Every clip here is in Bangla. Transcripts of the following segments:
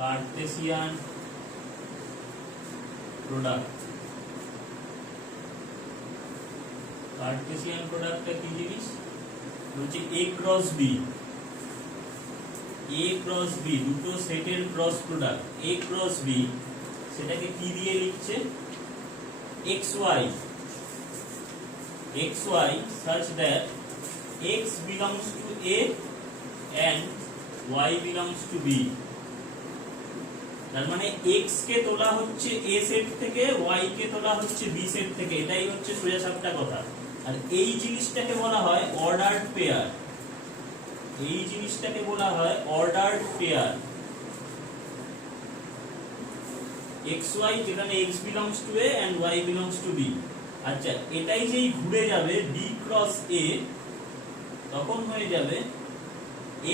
Cartesian product. কার্টেসিয়ান প্রোডাক্টটা কি জিনিস? হচ্ছে A cross B. A cross B দুটো সেটের cross product A cross B, সেটাকে কি দিয়ে লিখছে? X y. X y such that x belongs to A and y belongs to B। তার মানে x কে তোলা হচ্ছে A সেট থেকে, y কে তোলা হচ্ছে B সেট থেকে, এটাই হচ্ছে সোজাসাপটা কথা। আর এই জিনিসটাকে বলা হয় অর্ডারড পেয়ার। এই জিনিসটাকে বলা হয় অর্ডারড পেয়ার। xy যেখানে x belongs to A and y belongs to B। আচ্ছা, এটাই যেই ঘুরে যাবে B ক্রস A, তখন হয়ে যাবে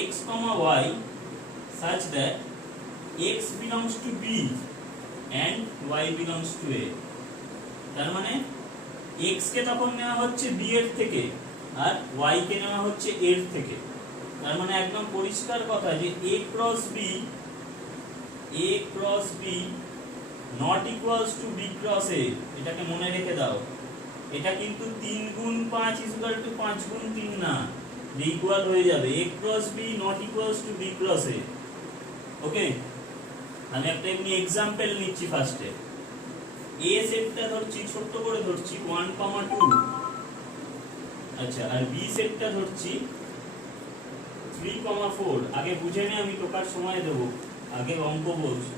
x, y such that x belongs to B and y belongs to A। তার মানে x কে তখন নেওয়া হচ্ছে B এর থেকে আর y কে নেওয়া হচ্ছে A এর থেকে। তার মানে একদম পরিষ্কার কথা যে A cross B not equals to B cross A। এটাকে মনে রেখে দাও, এটা কিন্তু 3 গুণ 5 ইকুয়াল টু 5 গুণ 3 না, ইকুয়াল হয়ে যাবে A cross B not equals to B cross A। ওকে, আমি একটা এমনি एग्जांपल নিচ্ছি ফার্স্টে। A সেটটা ধরছি, ছোট করে ধরছি 1, 2। আচ্ছা, আর B সেটটা ধরছি 3, 4। আগে বুঝে নে, আমি টোকার সময় দেব, আগে অঙ্ক বলছি।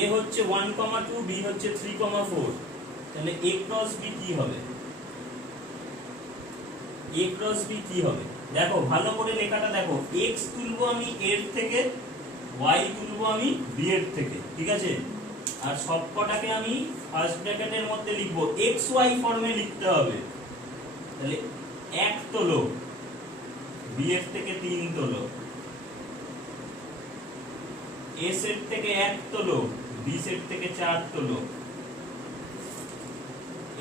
A হচ্ছে 1, 2, B হচ্ছে 3, 4। তাহলে A ক্রস B কি হবে? A ক্রস B কি হবে? দেখো ভালো করে লেখাটা দেখো, x তুলবো আমি A এর থেকে, y তুলবো আমি B এর থেকে, ঠিক আছে? আর সবকটাকে আমি ফার্স্ট ব্র্যাকেটের মধ্যে লিখবো, x y ফর্মে লিখতে হবে। তাহলে 1 তোলো, B এর থেকে 3 তোলো, A সেট থেকে 1 তোলো, B সেট থেকে 4 তোলো।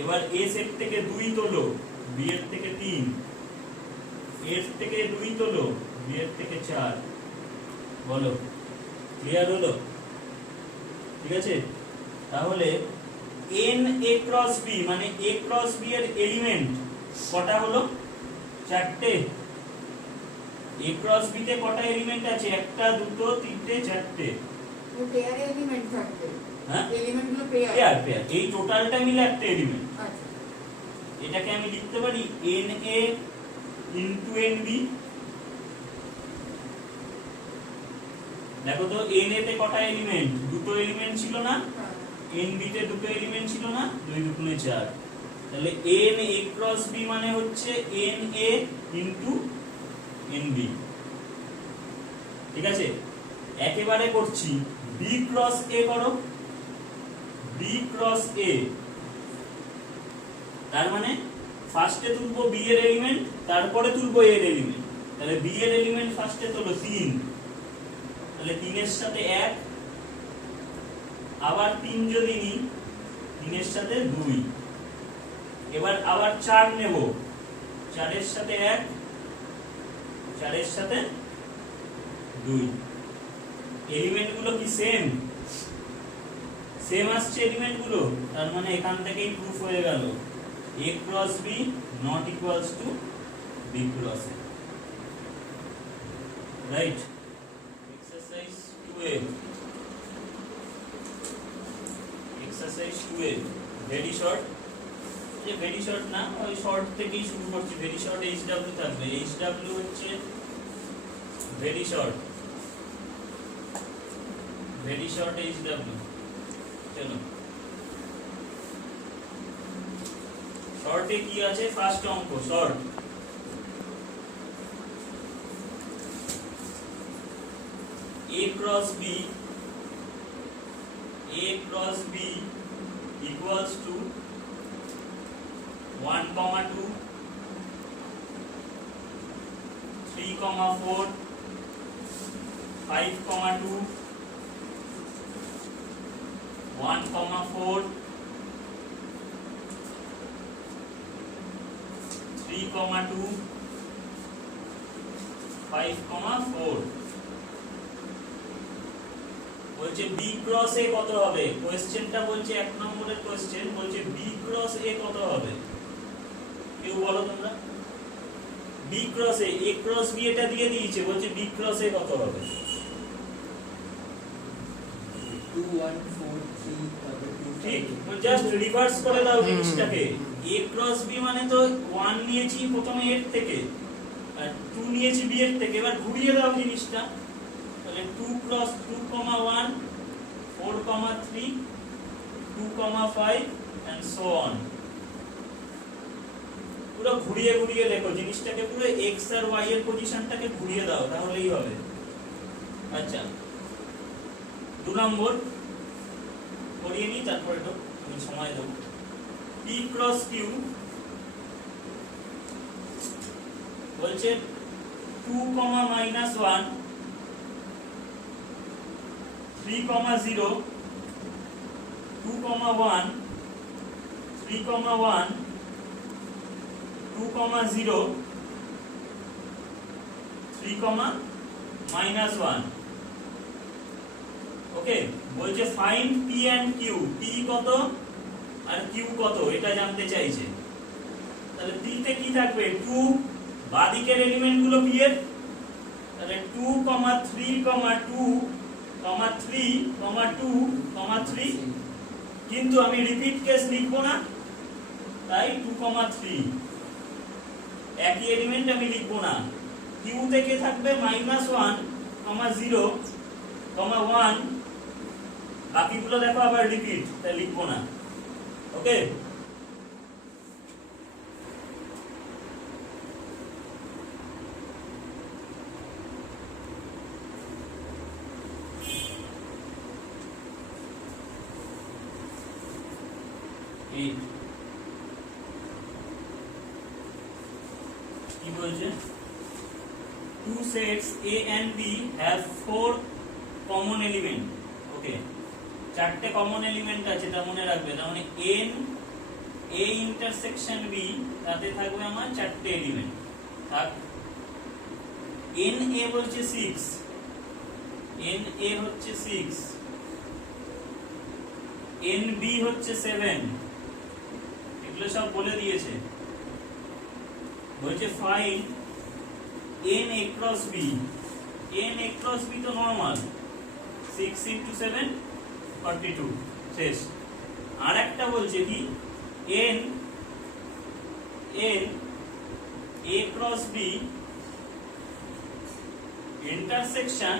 এবার A সেট থেকে 2 তোলো, B এর থেকে 3, A এর থেকে 2 তোলো, B এর থেকে 4। বলো, ক্লিয়ার হলো? ঠিক আছে, তাহলে n A ক্রস B মানে A ক্রস B এর এলিমেন্ট কটা হলো? 4টে। A ক্রস B তে কটা এলিমেন্ট আছে? 1, 2, 3, 4টে। ও পেয়ার এলিমেন্ট থাকবে। হ্যাঁ, এলিমেন্টগুলো পেয়ার। পেয়ার এই টোটালটা মিলে একটা এলিমেন্ট। আচ্ছা, এটাকে আমি লিখতে পারি NA ইনটু NB। দেখো তো NA তে কটা এলিমেন্ট? দুটো এলিমেন্ট ছিল না? NB তে দুটো এলিমেন্ট ছিল না? 2 2 4। তাহলে NA ক্রস B মানে হচ্ছে NA ইনটু NB। ঠিক আছে, একেবারে করছি। B ক্রস A করো, B ক্রস A। তার মানে ফার্স্টে তুলবো B এর এলিমেন্ট, তারপরে তুলবো A এর এলিমেন্ট। তাহলে B এর এলিমেন্ট ফার্স্টে তোলো 3, তাহলে 3 এর সাথে 1, আবার 3 যদি নিই 3 এর সাথে 2। এবার আবার 4 নেব, 4 এর সাথে 1, 4 এর সাথে 2। এলিমেন্টগুলো কি সেম? সেম আসছে এলিমেন্টগুলো, তার মানে এখান থেকেই প্রুফ হয়ে গেল A cross B not equals to B cross A। Right? Exercise 2A। Exercise 2A very short. যে ভেরি শর্ট না, ওই শর্ট থেকেই শুরু করছি। ভেরি শর্ট HW থাকবে। HW হচ্ছে very short, very short HW। চলো, শর্টে কি আছে? ফার্স্ট অঙ্ক short. A cross B equals to 1, 2, 3, 4, 5, 2, 1, 4, 3, 2, 5, 4। বলছে বি ক্রস এ কত হবে, কোশ্চেনটা বলছে 1 নম্বরের কোশ্চেন বলছে বি ক্রস এ কত হবে, কেউ বলো তোমরা। বি ক্রস এ ক্রস বি এটা দিয়ে দিয়েছে, বলছে বি ক্রস এ কত হবে। 2 1 4 3 তারপর 2 ঠিক, জাস্ট রিভার্স করে দাও জিনিসটাকে। a ক্রস b মানে তো 1 নিয়েছি প্রথমে এর থেকে আর 2 নিয়েছি b এর থেকে, এবার ঘুরিয়ে দাও জিনিসটা, তাহলে 2 ক্রস 2, 1 4, 3 2, 5 and so on। পুরো ঘুরিয়ে ঘুরিয়ে লেখো জিনিসটাকে, পুরো x আর y এর পজিশনটাকে ঘুরিয়ে দাও, তাহলেই হবে। আচ্ছা 2 নম্বর করিয়ে নি, তারপরে তো আমি সময় দেব। p ক্রস q বলছে 2, -1 3, 0 2, 1 3, 1 2, 0 3, -1। ওকে, বলছে find p and q, p কত আর q কত এটা জানতে চাইছে। তাহলে p তে কি থাকবে 2, বাদিকের এলিমেন্ট গুলো p এর, তাহলে 2, 3, 2, 3, 2, 3, কিন্তু আমি রিপিট কেস লিখবো না, তাই 2, 3 একই এলিমেন্ট আমি লিখবো না। q থেকে থাকবে -1, 0, 1, বাকিগুলো দেখো আবার রিপিট, তাই লিখবো না। ওকে, কি বলছে, two sets A and B have 4 common element। ওকে, চারটে কমন এলিমেন্ট আছে, তা মনে রাখবে। তার মানে n a ইন্টারসেকশন b তাতে থাকবে আমার চারটে এলিমেন্ট। থাক, n a বলছে 6, n a হচ্ছে 6, n b হচ্ছে 7, এগুলো সব বলে দিয়েছে। বলছে find n a cross b, n a cross b তো নরমাল 6 × 7 42 শেষ। আর একটা বলছে কি n a cross b intersection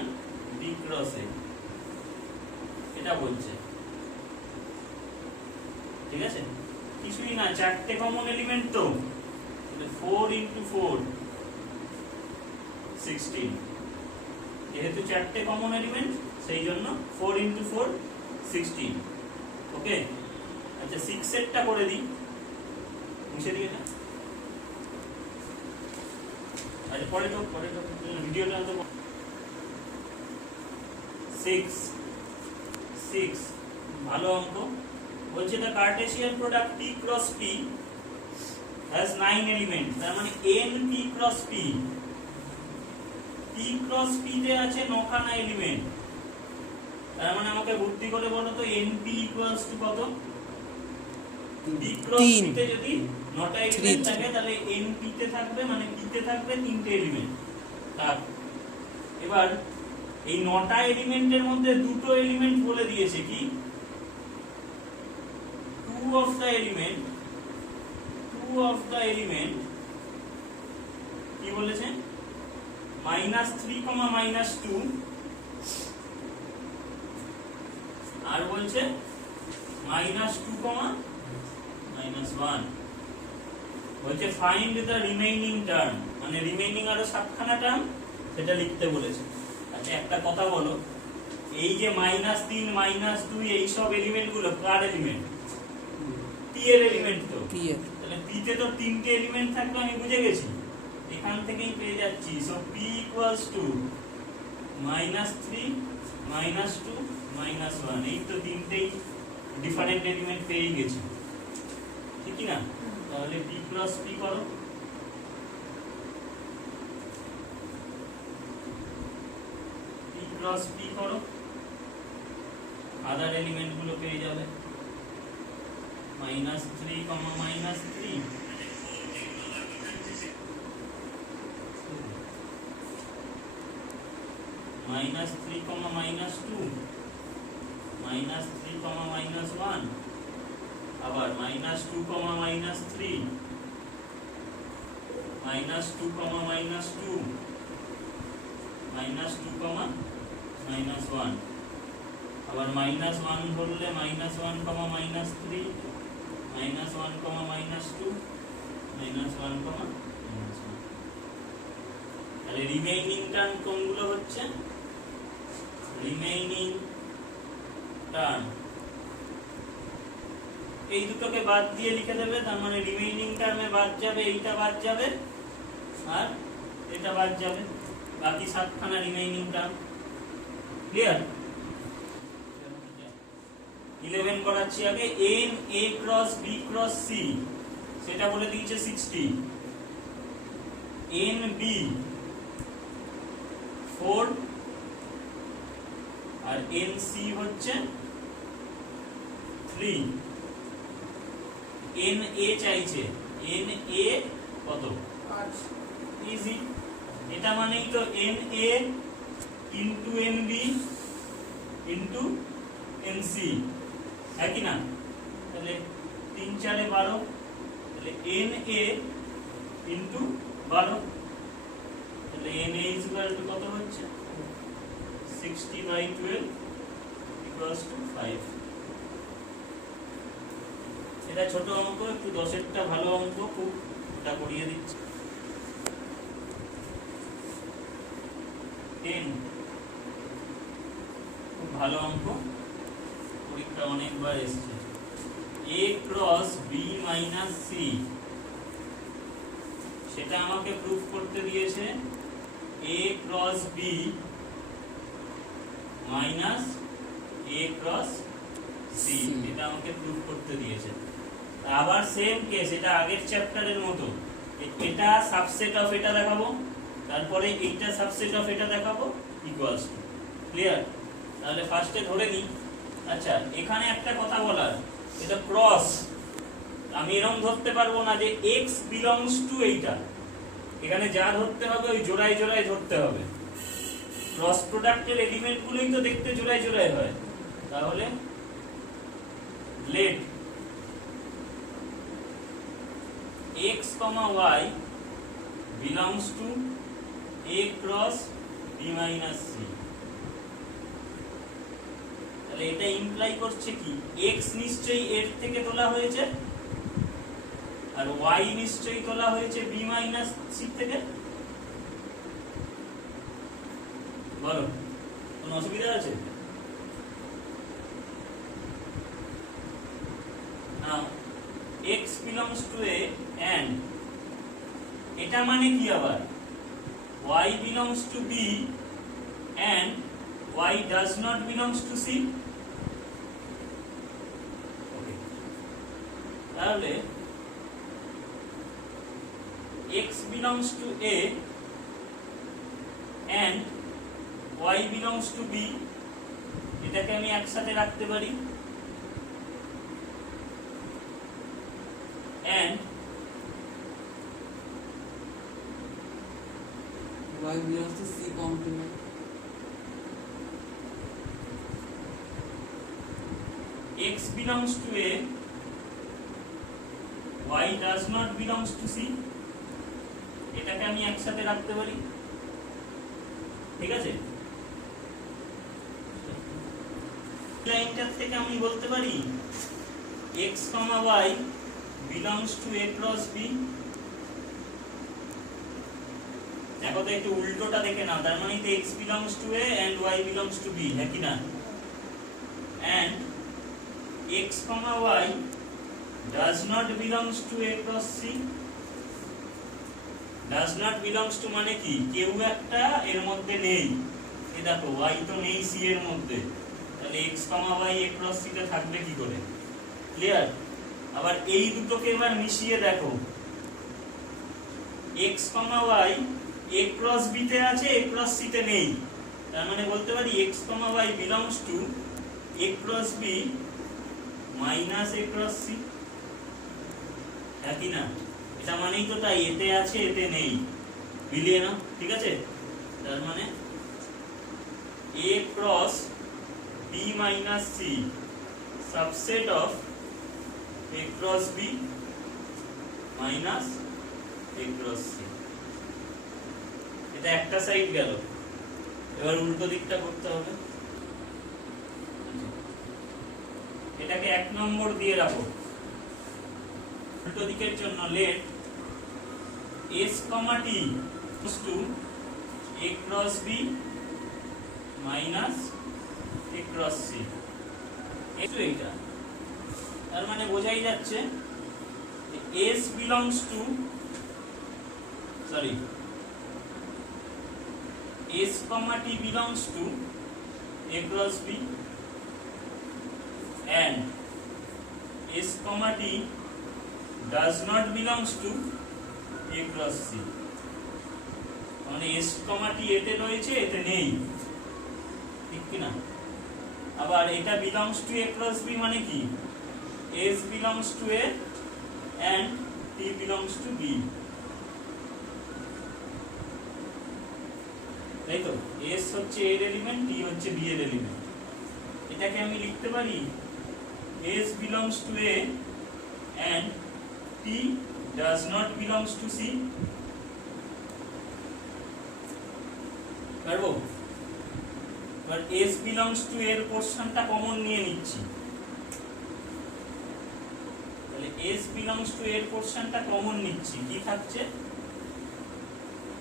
b cross a, এটা বলছে। ঠিক আছে, কিছুই না, চারটে কমন এলিমেন্ট তো, 4 × 4 16, যেহেতু চারটে কমন এলিমেন্ট সেই জন্য 4 × 4 16। ওকে, আচ্ছা 6 সেটটা করে দিই, মুছে দিয়ে না। আচ্ছা পরে তো ভিডিওটা তো 6 ভালো অঙ্ক। বলছে the Cartesian product p cross p has 9 elements, তার মানে n p cross p, p cross p তে আছে 9খানা এলিমেন্ট। তার মানে আমাকে ভর্তি করে বলো তো np ইকুয়ালস টু কত। p ক্রস p তে যদি 9টা এলিমেন্ট থাকে তাহলে np তে থাকবে, মানে p তে থাকবে 3টে এলিমেন্ট। তার এবার এই 9টা এলিমেন্টের মধ্যে দুটো এলিমেন্ট বলে দিয়েছে কি, 2 of the element কি বলেছে -3, -2, আর বলছে -2, -1। বলছে ফাইন্ড দ্য রিমেইনিং টার্ম, মানে রিমেইনিং আরো 7খানা টার্ম সেটা লিখতে বলেছে। আচ্ছা একটা কথা বলো, এই যে -3, -2 এই সব এলিমেন্ট গুলো কার এলিমেন্ট, p এর এলিমেন্ট তো। তাহলে p তে তো 3টে এলিমেন্ট থাকবে, আমি বুঝে গেছি, এখান থেকেই পেয়ে যাচ্ছি। সো p ইকুয়ালস টু -3, -2, -1, এই তো 3টেই ডিফারেন্ট এলিমেন্ট পেয়ে গেছি, ঠিক না? তাহলে p ক্রস p করো, p ক্রস p করো, আদার এলিমেন্ট গুলো পেয়ে যাবে -3, -3 -3, -2 -3, -1 আবার -2, -3 -2, -2, -2, -1 আবার -1 ধরলে -1, -3 -1, -2 -1, তাহলে রিমেইনিং টার্ম কোনগুলো হচ্ছে রিমেইনিং টার্ম এই দুটোকে বাদ দিয়ে লিখে দেবে তার মানে রিমেইনিং টার্মে বাদ যাবে এইটা বাদ যাবে আর এটা বাদ যাবে বাকি 7খানা রিমেইনিং টার্ম ক্লিয়ার 11 করাচ্ছি আগে n a cross b cross c সেটা বলে দিয়েছে 60 n b 4 আর n c হচ্ছে 3 n a চাইছে n a কত 5 ইজি এটা মানেই তো n a into n b into n c একই না তাহলে 3 4 এ 12 তাহলে n a ইনটু 12 তাহলে n a ইকুয়াল টু কত হচ্ছে 60/12 ইকুয়ালস টু 5 এটা ছোট অঙ্ক একটু 10এরটা ভালো অঙ্ক খুব এটা করিয়ে দিচ্ছি 10 খুব ভালো অঙ্ক পরীক্ষা অনেকবার এসেছে a cross b minus c সেটা আমাকে প্রুফ করতে দিয়েছে a cross b minus a cross c এটা আমাকে প্রুফ করতে দিয়েছে আবার সেম কেস এটা আগের চ্যাপ্টারের মতো এটা সাবসেট অফ এটা দেখাবো তারপরে এইটা সাবসেট অফ এটা দেখাবো ইকুয়ালস টু ক্লিয়ার তাহলে ফার্স্টে ধরে নিই আচ্ছা এখানে একটা কথা বলার এটা ক্রস আমি এরকম ধরতে পারবো না যে x বিলংস টু এইটা এখানে যা ধরতে হবে ওই জোড়ায় জোড়ায় ধরতে হবে ক্রস প্রোডাক্টের এলিমেন্ট গুলোই তো দেখতে জোড়ায় জোড়ায় হয় তাহলে late x, y belongs to a cross b minus c তাহলে এটা ইমপ্লাই করছে কি x নিশ্চয়ই এর থেকে তোলা হয়েছে আর y নিশ্চয়ই তোলা হয়েছে b minus c থেকে বলো কোনো অসুবিধা আছে নাও x belongs to a and এটা মানে কি আবার y belongs to b and y does not belongs to c তাহলে x belongs to a and y belongs to b এটাকে আমি একসাথে রাখতে পারি and y belongs to c complement x belongs to a y does not belongs to c এটাকে আমি একসাথে রাখতে পারি ঠিক আছে লাইনটার থেকে আমি বলতে পারি x, y belongs to a cross b দেখো তো একটু উল্টোটা দেখে নাও তার মানে তো x belongs to a and y belongs to b হ্যাঁ কি না and x, y does not belongs to a cross c does not belongs to মানে কি কেউ একটা এর মধ্যে নেই এই দেখো y তো নেই c এর মধ্যে তাহলে x, y a cross c তে থাকবে কি করে ক্লিয়ার আবার এই দুটোকে এবার মিশিয়ে দেখো x, y a cross b তে আছে a cross c তে নেই তার মানে বলতে পারি x, y belongs to a cross b minus a cross c, একই না? এটা মানেই তো তাই, এতে আছে এতে নেই, মিলিয়ে নাও, ঠিক আছে? তার মানে a cross b minus c subset of a cross b minus a cross c। এটা একটা সাইড গেল, এবার উল্টো দিকটা করতে হবে। এটাকে 1 নম্বর দিয়ে রাখো। উল্টো দিকের জন্য late s, t equals to a cross b minus a cross c। এইটা তার মানে বোঝাই যাচ্ছে s belongs to s, t belongs to a cross b and s, t does not belongs to a cross c। মানে s, t এতে রয়েছে এতে নেই, ঠিক কি না? আবার এটা belongs to a cross b মানে কি? s belongs to a and t belongs to b, তাই তো? s হচ্ছে a এর এলিমেন্ট, t হচ্ছে b এর এলিমেন্ট। এটাকে আমি লিখতে পারি s belongs to a and t does not belongs to c, পারবো? এবার s belongs to এর পোরশনটা কমন নিয়ে নিচ্ছি, তাহলে s belongs to এর পোরশনটা কমন নিচ্ছি, কি থাকছে?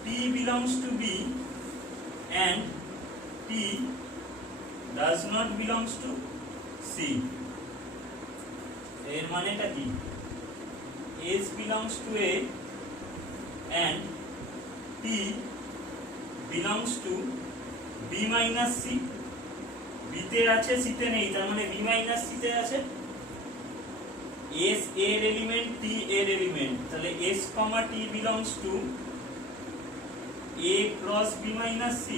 t belongs to b and t does not belongs to c। এর মানেটা কি? s belongs to a and t belongs to b minus c। b তে আছে c তে নেই, তার মানে b minus c তে আছে। s এর এলিমেন্ট, t এর এলিমেন্ট, তাহলে s, t belongs to a cross b minus c।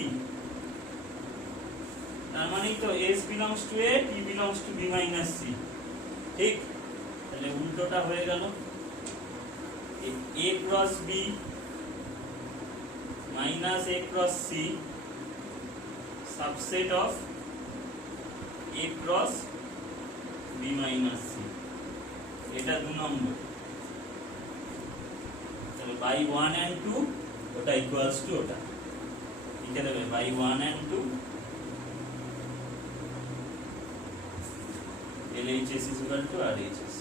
তার মানে তো s belongs to a, t belongs to b minus c, ঠিক? তাহলে উল্টোটা হয়ে গেল a cross b minus a cross c subset of a cross b minus c। এটা 2 নম্বর। তাহলে by 1 and 2 ওটা ইকুয়ালস টু ওটা লিখে দেবে by 1 and 2 LHS is equal to RHS।